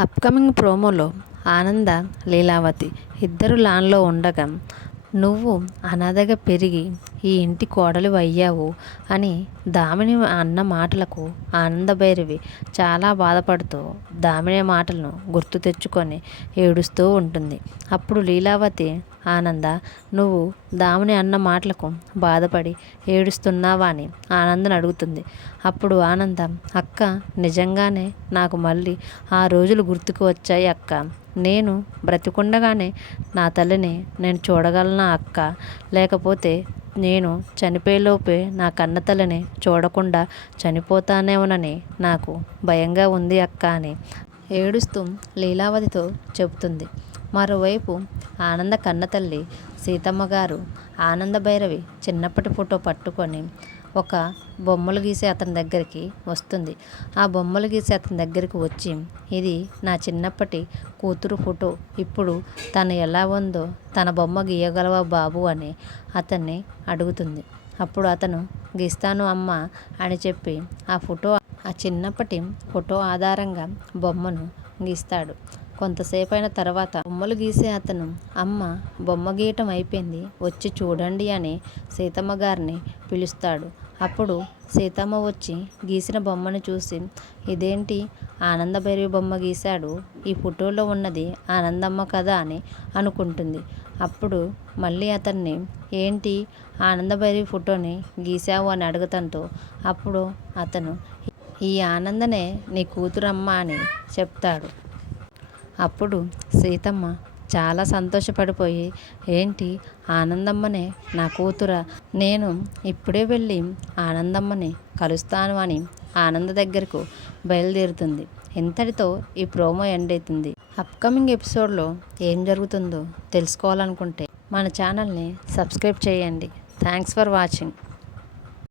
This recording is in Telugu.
అప్కమింగ్ ప్రోమోలో ఆనంద, లీలావతి ఇద్దరు లాన్లో ఉండగా నువ్వు అనాథగా పెరిగి ఈ ఇంటి కోడలివి అయ్యావు అని దామిని అన్న మాటలకు ఆనందభైరవి చాలా బాధపడుతూ దామిని మాటలను గుర్తు తెచ్చుకొని ఏడుస్తూ ఉంటుంది. అప్పుడు లీలావతి, ఆనంద, నువ్వు దామిని అన్న మాటలకు బాధపడి ఏడుస్తున్నావా అని ఆనందని అడుగుతుంది. అప్పుడు ఆనంద, అక్క, నిజంగానే నాకు మళ్ళీ ఆ రోజులు గుర్తుకు వచ్చాయి అక్క. నేను బ్రతికుండగానే నా తల్లిని నేను చూడగలనా అక్క? లేకపోతే నేను చనిపోయేలోపే నా కన్న తల్లిని చూడకుండా చనిపోతానేమోనని నాకు భయంగా ఉంది అక్క అని ఏడుస్తూ లీలావతితో చెబుతుంది. మరోవైపు ఆనంద కన్నతల్లి సీతమ్మ గారు ఆనందభైరవి చిన్నప్పటి ఫోటో పట్టుకొని ఒక బొమ్మలు గీసే అతని దగ్గరికి వస్తుంది. ఆ బొమ్మలు గీసే అతని దగ్గరికి వచ్చి, ఇది నా చిన్నప్పటి కూతురు ఫోటో, ఇప్పుడు తను ఎలా ఉందో తన బొమ్మ గీయగలవా బాబు అని అతన్ని అడుగుతుంది. అప్పుడు అతను, గీస్తాను అమ్మ అని చెప్పి ఆ చిన్నప్పటి ఫోటో ఆధారంగా బొమ్మను గీస్తాడు. కొంతసేపైన తర్వాత బొమ్మలు గీసే అతను, అమ్మ, బొమ్మ గీయటం అయిపోయింది, వచ్చి చూడండి అని సీతమ్మ గారిని పిలుస్తాడు. అప్పుడు సీతమ్మ వచ్చి గీసిన బొమ్మను చూసి, ఇదేంటి ఆనందభైరవి బొమ్మ గీశాడు, ఈ ఫోటోలో ఉన్నది ఆనందమ్మ కదా అని అనుకుంటుంది. అప్పుడు మళ్ళీ అతన్ని, ఏంటి ఆనందభైరవి ఫోటోని గీశావు అని అడగటంతో అప్పుడు అతను, ఈ ఆనందనే నీ కూతురమ్మ అని చెప్తాడు. అప్పుడు సీతమ్మ చాలా సంతోషపడిపోయి, ఏంటి ఆనందమ్మనే నా కూతురా, నేను ఇప్పుడే వెళ్ళి ఆనందమ్మని కలుస్తాను అని ఆనంద దగ్గరకు బయలుదేరుతుంది. ఇంతటితో ఈ ప్రోమో ఎండ్ అవుతుంది. అప్కమింగ్ ఎపిసోడ్లో ఏం జరుగుతుందో తెలుసుకోవాలనుకుంటే మన ఛానల్ని సబ్స్క్రైబ్ చేయండి. Thanks for watching.